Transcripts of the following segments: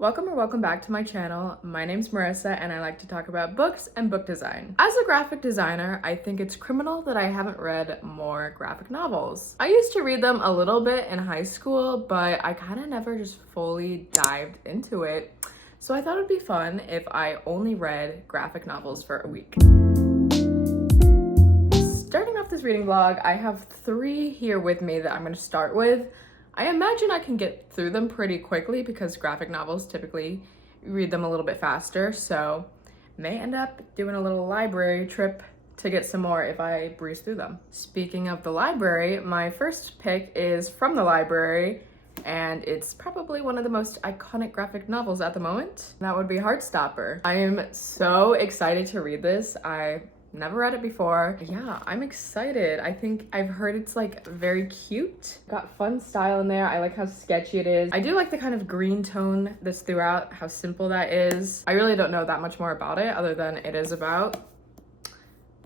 Welcome back to my channel. My name's Marissa and I like to talk about books and book design. As a graphic designer, I think it's criminal that I haven't read more graphic novels. I used to read them a little bit in high school, but I kind of never just fully dived into it. So I thought it'd be fun if I only read graphic novels for a week. Starting off this reading vlog, I have 3 here with me that I'm going to start with. I imagine I can get through them pretty quickly because graphic novels typically read them a little bit faster, so may end up doing a little library trip to get some more if I breeze through them. Speaking of the library, my first pick is from the library, and it's probably one of the most iconic graphic novels at the moment. That would be Heartstopper. I am so excited to read this. I never read it before. Yeah, I'm excited. I think I've heard it's like very cute. Got fun style in there. I like how sketchy it is. I do like the kind of green tone that's throughout, how simple that is. I really don't know that much more about it other than it is about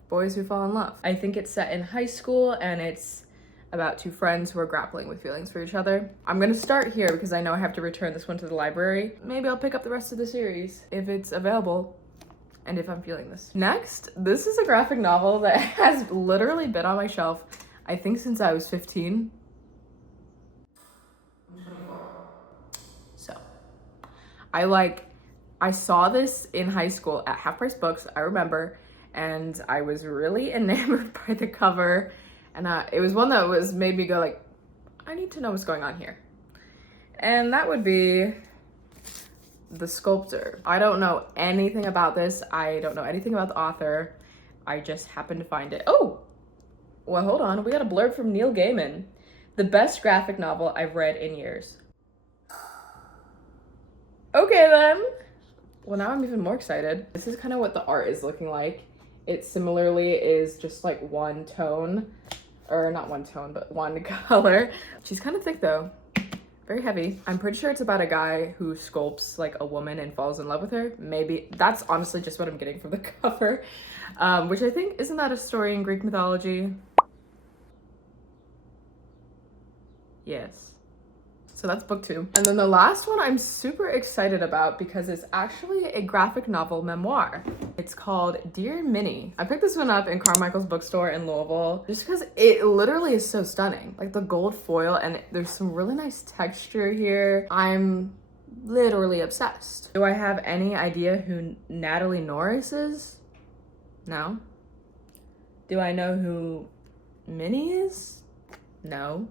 boys who fall in love. I think it's set in high school and it's about 2 friends who are grappling with feelings for each other. I'm gonna start here because I know I have to return this one to the library. Maybe I'll pick up the rest of the series if it's available and if I'm feeling this. Next, this is a graphic novel that has literally been on my shelf, I think since I was 15. I'm 24. So, I saw this in high school at Half Price Books, I remember, and I was really enamored by the cover, and it was one that made me go like, I need to know what's going on here. And that would be The Sculptor. I don't know anything about this. I don't know anything about the author. I just happened to find it. Oh, well, hold on. We got a blurb from Neil Gaiman. The best graphic novel I've read in years. Okay then. Well, now I'm even more excited. This is kind of what the art is looking like. It similarly is just like one tone, or not one tone, but one color. She's kind of thick though. Very heavy. I'm pretty sure it's about a guy who sculpts like a woman and falls in love with her. Maybe. That's honestly just what I'm getting from the cover. Which I think, isn't that a story in Greek mythology? Yes. So that's book 2. And then the last one I'm super excited about because it's actually a graphic novel memoir. It's called Dear Minnie. I picked this one up in Carmichael's bookstore in Louisville just because it literally is so stunning. Like the gold foil, and there's some really nice texture here. I'm literally obsessed. Do I have any idea who Natalie Norris is? No. Do I know who Minnie is? No.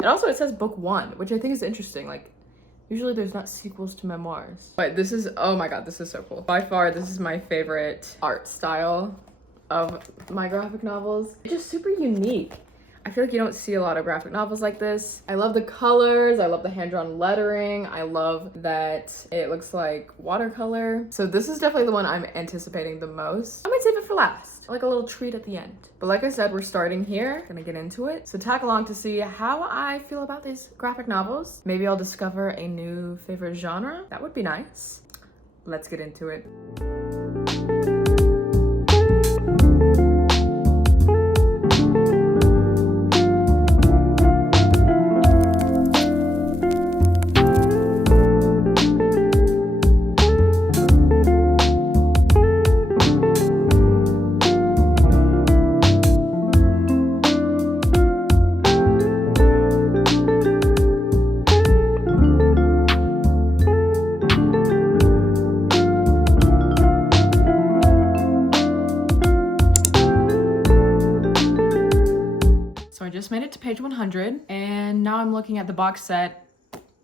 And also it says book 1, which I think is interesting. Like, usually there's not sequels to memoirs. But this is, oh my god, this is so cool. By far, this is my favorite art style of my graphic novels. It's just super unique. I feel like you don't see a lot of graphic novels like this. I love the colors. I love the hand-drawn lettering. I love that it looks like watercolor. So this is definitely the one I'm anticipating the most. I might save it for last, like a little treat at the end. But like I said, we're starting here. Gonna get into it. So tag along to see how I feel about these graphic novels. Maybe I'll discover a new favorite genre. That would be nice. Let's get into it. Just made it to page 100 and now I'm looking at the box set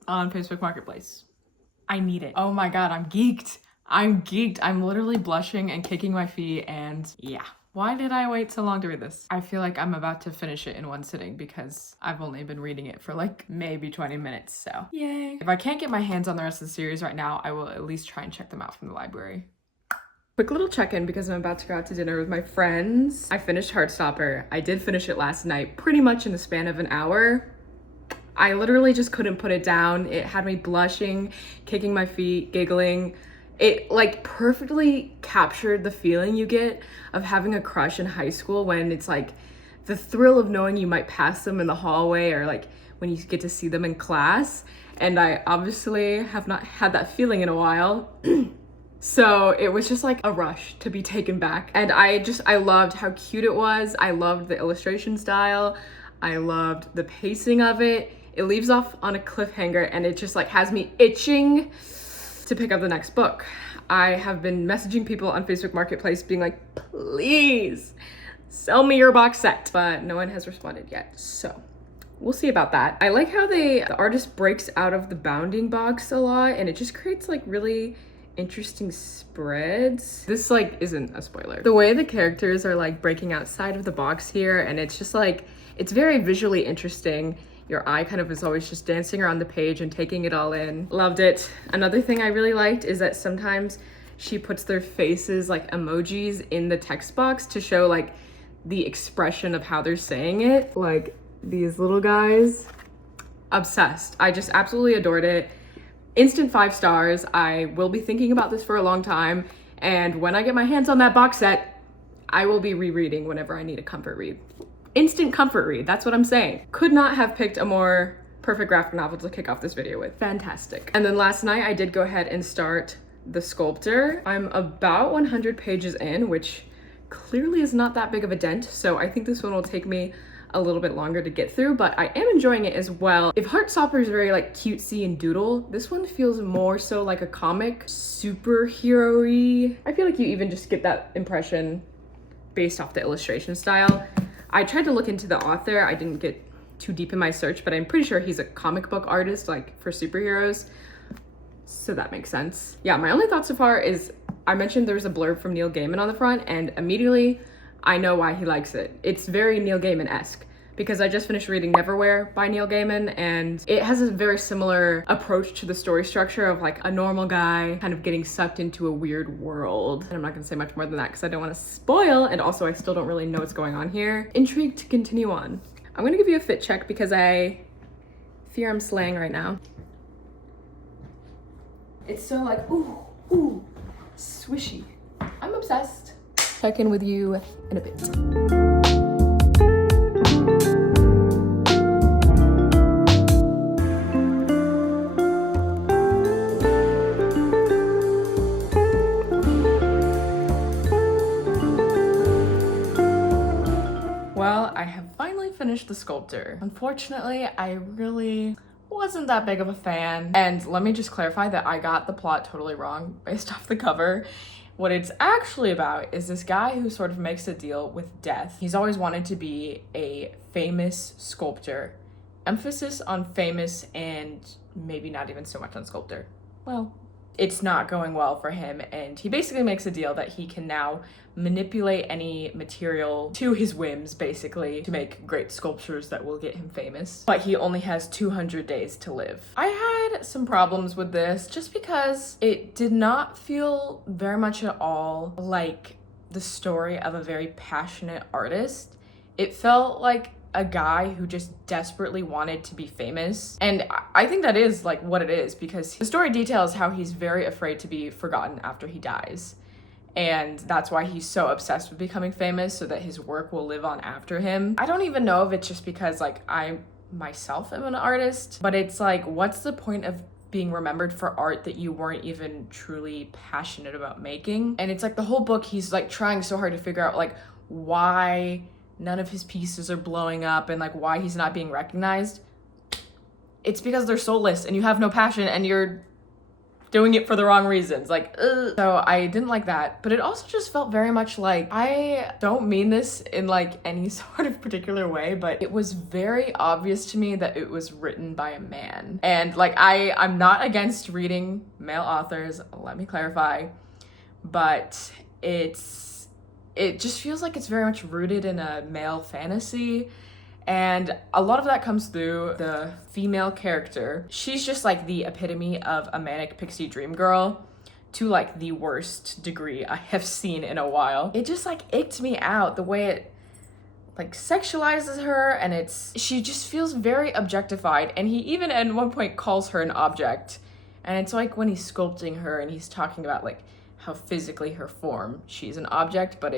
on Facebook Marketplace. I need it. Oh my god, I'm geeked. I'm literally blushing and kicking my feet, and yeah. Why did I wait so long to read this? I feel like I'm about to finish it in one sitting because I've only been reading it for like maybe 20 minutes, so yay. If I can't get my hands on the rest of the series right now, I will at least try and check them out from the library. Quick little check-in because I'm about to go out to dinner with my friends. I finished Heartstopper. I did finish it last night, pretty much in the span of an hour. I literally just couldn't put it down. It had me blushing, kicking my feet, giggling. It like perfectly captured the feeling you get of having a crush in high school when it's like the thrill of knowing you might pass them in the hallway or like when you get to see them in class. and I obviously have not had that feeling in a while. So it was just like a rush to be taken back. And I loved how cute it was. I loved the illustration style. I loved the pacing of it. It leaves off on a cliffhanger and it just like has me itching to pick up the next book. I have been messaging people on Facebook Marketplace being like, please sell me your box set, but no one has responded yet. So we'll see about that. I like how the artist breaks out of the bounding box a lot and it just creates like really interesting spreads. This like isn't a spoiler. The way the characters are like breaking outside of the box here, and it's just like, it's very visually interesting. Your eye kind of is always just dancing around the page and taking it all in. Loved it. Another thing I really liked is that sometimes she puts their faces like emojis in the text box to show like the expression of how they're saying it. Like these little guys. Obsessed. I just absolutely adored it. Instant 5 stars. I will be thinking about this for a long time, and when I get my hands on that box set, I will be rereading whenever I need a comfort read. Instant comfort read, that's what I'm saying. Could not have picked a more perfect graphic novel to kick off this video with. Fantastic. And then last night I did go ahead and start The Sculptor. I'm about 100 pages in, which clearly is not that big of a dent, so I think this one will take me a little bit longer to get through, but I am enjoying it as well. If Heartstopper is very like cutesy and doodle, this one feels more so like a comic, superhero-y. I feel like you even just get that impression based off the illustration style. I tried to look into the author. I didn't get too deep in my search, but I'm pretty sure he's a comic book artist like for superheroes, so that makes sense. Yeah, my only thought so far is I mentioned there's a blurb from Neil Gaiman on the front, and immediately I know why he likes it. It's very Neil Gaiman-esque because I just finished reading Neverwhere by Neil Gaiman, and it has a very similar approach to the story structure of like a normal guy kind of getting sucked into a weird world. And I'm not gonna say much more than that because I don't want to spoil, and also I still don't really know what's going on here. Intrigued to continue on. I'm gonna give you a fit check because I fear I'm slaying right now. It's so like, ooh, swishy. I'm obsessed. Check in with you in a bit. Well, I have finally finished The Sculptor. Unfortunately, I really wasn't that big of a fan. And let me just clarify that I got the plot totally wrong based off the cover. What it's actually about is this guy who sort of makes a deal with death. He's always wanted to be a famous sculptor. Emphasis on famous and maybe not even so much on sculptor. Well, it's not going well for him, and he basically makes a deal that he can now manipulate any material to his whims, basically, to make great sculptures that will get him famous. But he only has 200 days to live. I had some problems with this just because it did not feel very much at all like the story of a very passionate artist. It felt like a guy who just desperately wanted to be famous. And I think that is like what it is, because the story details how he's very afraid to be forgotten after he dies. And that's why he's so obsessed with becoming famous, so that his work will live on after him. I don't even know if it's just because like I myself am an artist, but it's like, what's the point of being remembered for art that you weren't even truly passionate about making? And it's like the whole book, he's like trying so hard to figure out like why none of his pieces are blowing up and like why he's not being recognized. It's because they're soulless and you have no passion and you're doing it for the wrong reasons. Like, ugh. So I didn't like that, but it also just felt very much like, I don't mean this in like any sort of particular way, but it was very obvious to me that it was written by a man. And like, I'm not against reading male authors, let me clarify, but it just feels like it's very much rooted in a male fantasy. And a lot of that comes through the female character. She's just like the epitome of a manic pixie dream girl to like the worst degree I have seen in a while. It just like icked me out the way it like sexualizes her, and she just feels very objectified. And he even at one point calls her an object. And it's like when he's sculpting her and he's talking about like how physically her form, she's an object, but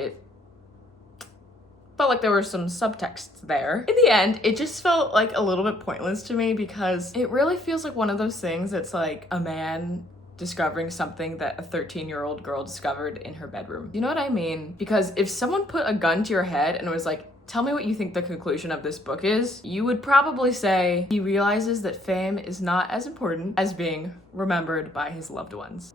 felt like there were some subtexts there. In the end, it just felt like a little bit pointless to me because it really feels like one of those things that's like a man discovering something that a 13-year-old girl discovered in her bedroom. You know what I mean? Because if someone put a gun to your head and was like, tell me what you think the conclusion of this book is, you would probably say he realizes that fame is not as important as being remembered by his loved ones.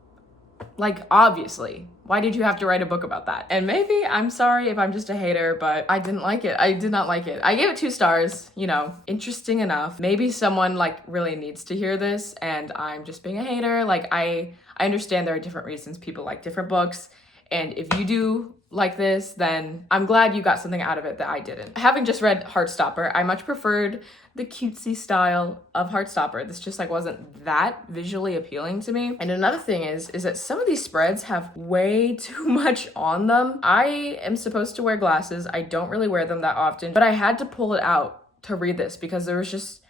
Like, obviously. Why did you have to write a book about that? And maybe, I'm sorry if I'm just a hater, but I didn't like it. I did not like it. I gave it 2 stars, you know, interesting enough. Maybe someone like really needs to hear this and I'm just being a hater. Like, I understand there are different reasons people like different books. And if you do like this, then I'm glad you got something out of it that I didn't. Having just read Heartstopper, I much preferred the cutesy style of Heartstopper. This just like wasn't that visually appealing to me. And another thing is that some of these spreads have way too much on them. I am supposed to wear glasses. I don't really wear them that often, but I had to pull it out to read this because there was just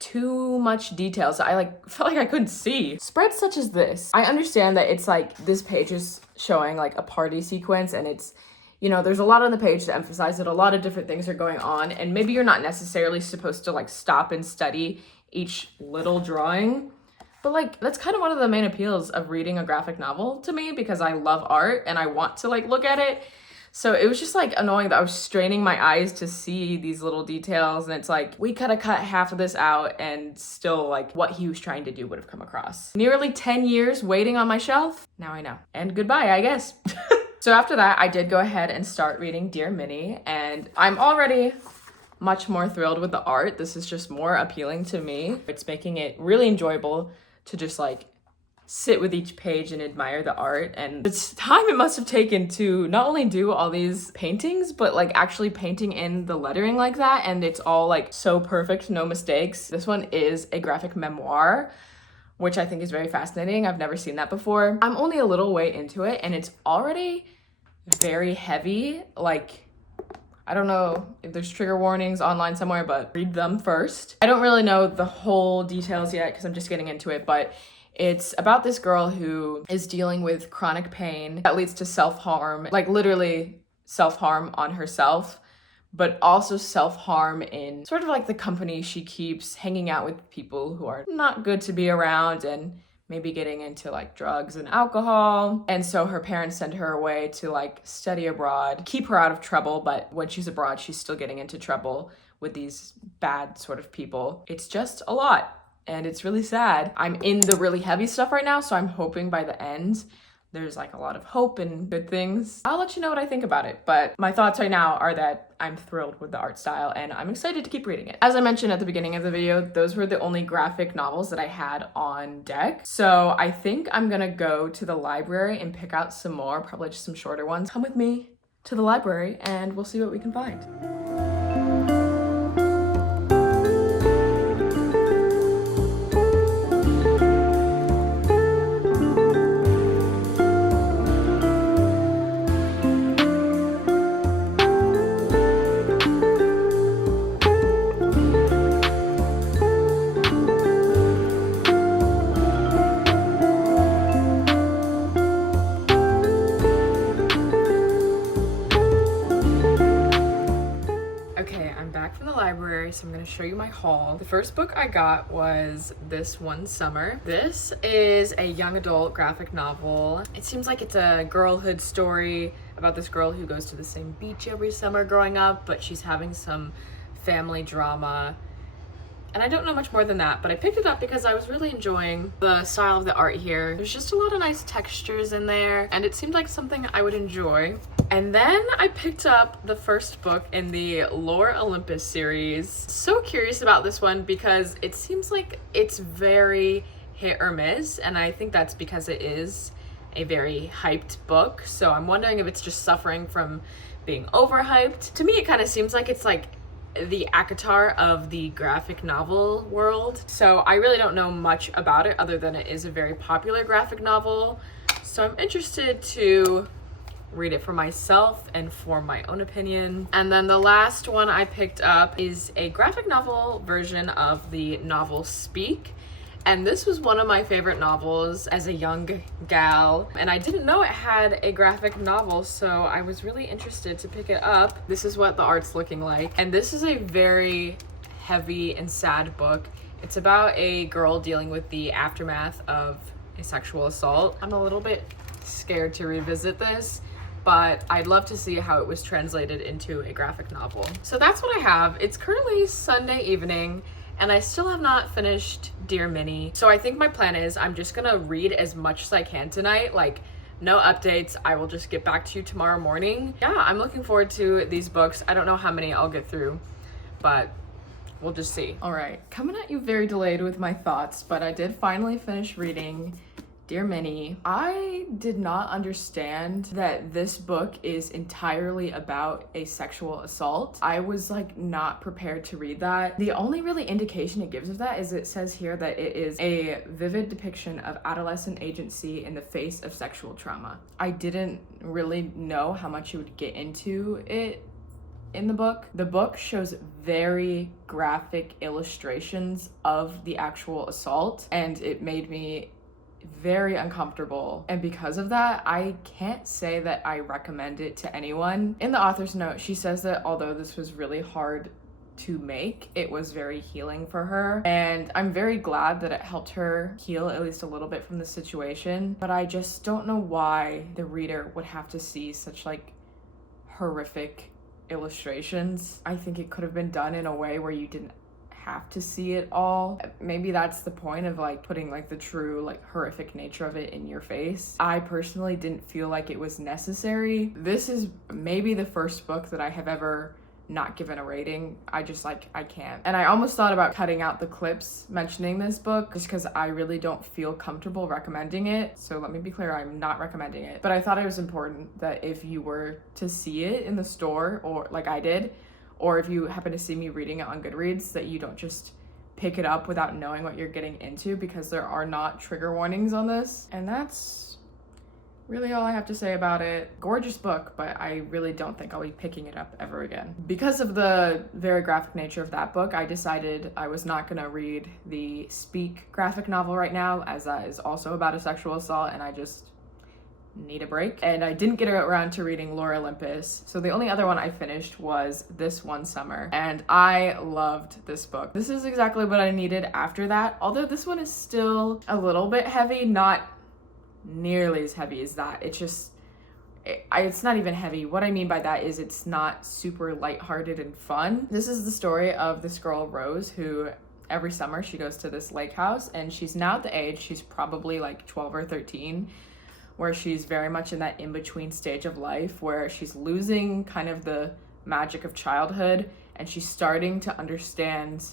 too much details. I like felt like I couldn't see. Spreads such as this, I understand that it's like this page is showing like a party sequence and it's, you know, there's a lot on the page to emphasize that a lot of different things are going on and maybe you're not necessarily supposed to like stop and study each little drawing, but like that's kind of one of the main appeals of reading a graphic novel to me because I love art and I want to like look at it. So it was just like annoying that I was straining my eyes to see these little details. And it's like, we could have cut half of this out and still like what he was trying to do would have come across. Nearly 10 years waiting on my shelf. Now I know. And goodbye, I guess. So after that, I did go ahead and start reading Dear Minnie. And I'm already much more thrilled with the art. This is just more appealing to me. It's making it really enjoyable to just like sit with each page and admire the art. And it's time it must have taken to not only do all these paintings, but like actually painting in the lettering like that. And it's all like so perfect, no mistakes. This one is a graphic memoir, which I think is very fascinating. I've never seen that before. I'm only a little way into it and it's already very heavy. Like, I don't know if there's trigger warnings online somewhere, but read them first. I don't really know the whole details yet because I'm just getting into it, but it's about this girl who is dealing with chronic pain that leads to self-harm, like literally self-harm on herself, but also self-harm in sort of like the company she keeps, hanging out with people who are not good to be around and maybe getting into like drugs and alcohol. And so her parents send her away to like study abroad, keep her out of trouble, but when she's abroad, she's still getting into trouble with these bad sort of people. It's just a lot. And it's really sad. I'm in the really heavy stuff right now, so I'm hoping by the end there's like a lot of hope and good things. I'll let you know what I think about it, but my thoughts right now are that I'm thrilled with the art style and I'm excited to keep reading it. As I mentioned at the beginning of the video, those were the only graphic novels that I had on deck. So I think I'm gonna go to the library and pick out some more, probably just some shorter ones. Come with me to the library and we'll see what we can find. So I'm gonna show you my haul. The first book I got was This One Summer. This is a young adult graphic novel. It seems like it's a girlhood story about this girl who goes to the same beach every summer growing up, but she's having some family drama. And I don't know much more than that, but I picked it up because I was really enjoying the style of the art here. There's just a lot of nice textures in there, and it seemed like something I would enjoy. And then I picked up the first book in the Lore Olympus series. So curious about this one because it seems like it's very hit or miss, and I think that's because it is a very hyped book. So I'm wondering if it's just suffering from being overhyped. To me, it kind of seems like it's like the ACOTAR of the graphic novel world. So I really don't know much about it other than it is a very popular graphic novel. So I'm interested to read it for myself and form my own opinion. And then the last one I picked up is a graphic novel version of the novel Speak. And this was one of my favorite novels as a young gal, and I didn't know it had a graphic novel, so I was really interested to pick it up. This is what the art's looking like, and this is a very heavy and sad book. It's about a girl dealing with the aftermath of a sexual assault. I'm a little bit scared to revisit this, but I'd love to see how it was translated into a graphic novel. So that's what I have. It's currently Sunday evening, and I still have not finished Dear Minnie. So I think my plan is I'm just gonna read as much as I can tonight, like no updates. I will just get back to you tomorrow morning. Yeah, I'm looking forward to these books. I don't know how many I'll get through, but we'll just see. All right, coming at you very delayed with my thoughts, but I did finally finish reading Dear Minnie. I did not understand that this book is entirely about a sexual assault. I was like not prepared to read that. The only really indication it gives of that is it says here that it is a vivid depiction of adolescent agency in the face of sexual trauma. I didn't really know how much you would get into it in the book. The book shows very graphic illustrations of the actual assault, and it made me very uncomfortable, and because of that I can't say that I recommend it to anyone. In the author's note, she says that although this was really hard to make, it was very healing for her, and I'm very glad that it helped her heal at least a little bit from the situation, but I just don't know why the reader would have to see such like horrific illustrations. I think it could have been done in a way where you didn't have to see it all. Maybe that's the point of like putting like the true like horrific nature of it in your face. I personally didn't feel like it was necessary. This is maybe the first book that I have ever not given a rating. I can't. And I almost thought about cutting out the clips mentioning this book just because I really don't feel comfortable recommending it. So let me be clear, I'm not recommending it. But I thought it was important that if you were to see it in the store, or like I did, or if you happen to see me reading it on Goodreads, that you don't just pick it up without knowing what you're getting into, because there are not trigger warnings on this. And that's really all I have to say about it. Gorgeous book, but I really don't think I'll be picking it up ever again. Because of the very graphic nature of that book, I decided I was not gonna read the Speak graphic novel right now, as that is also about a sexual assault, and I just need a break. And I didn't get around to reading Lore Olympus, so the only other one I finished was This One Summer, and I loved this book. This is exactly what I needed after that, although this one is still a little bit heavy, not nearly as heavy as that. It's not even heavy. What I mean by that is it's not super lighthearted and fun. This is the story of this girl, Rose, who every summer she goes to this lake house, and she's now at the age, she's probably like 12 or 13, where she's very much in that in-between stage of life where she's losing kind of the magic of childhood, and she's starting to understand,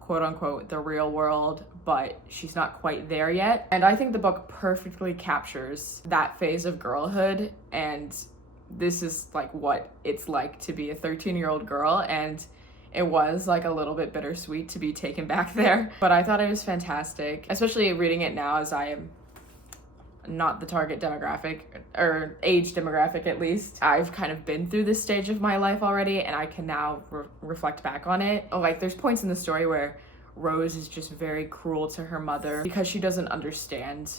quote unquote, the real world, but she's not quite there yet. And I think the book perfectly captures that phase of girlhood, and this is like what it's like to be a 13-year-old girl, and it was like a little bit bittersweet to be taken back there. But I thought it was fantastic, especially reading it now as I am not the target demographic, or age demographic at least. I've kind of been through this stage of my life already, and I can now reflect back on it. Like there's points in the story where Rose is just very cruel to her mother because she doesn't understand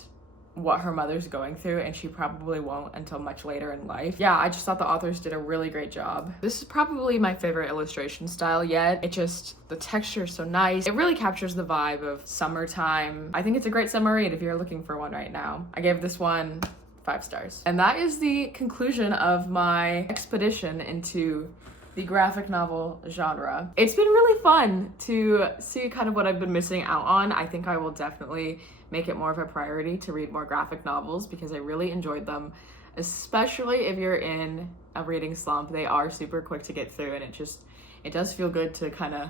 what her mother's going through, and she probably won't until much later in life. Yeah, I just thought the authors did a really great job. This is probably my favorite illustration style yet. The texture is so nice. It really captures the vibe of summertime. I think it's a great summer read if you're looking for one right now. I gave this one 5 stars. And that is the conclusion of my expedition into the graphic novel genre. It's been really fun to see kind of what I've been missing out on. I think I will definitely make it more of a priority to read more graphic novels because I really enjoyed them, especially if you're in a reading slump. They are super quick to get through, and it does feel good to kind of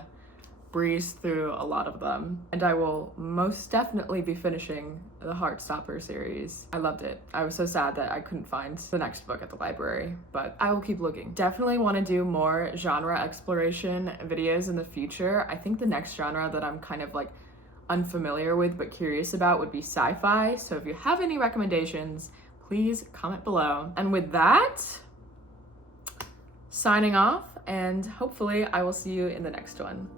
breeze through a lot of them. And I will most definitely be finishing the Heartstopper series. I loved it. I was so sad that I couldn't find the next book at the library, but I will keep looking. Definitely want to do more genre exploration videos in the future. I think the next genre that I'm kind of like unfamiliar with but curious about would be sci-fi. So if you have any recommendations, please comment below. And with that, signing off, and hopefully I will see you in the next one.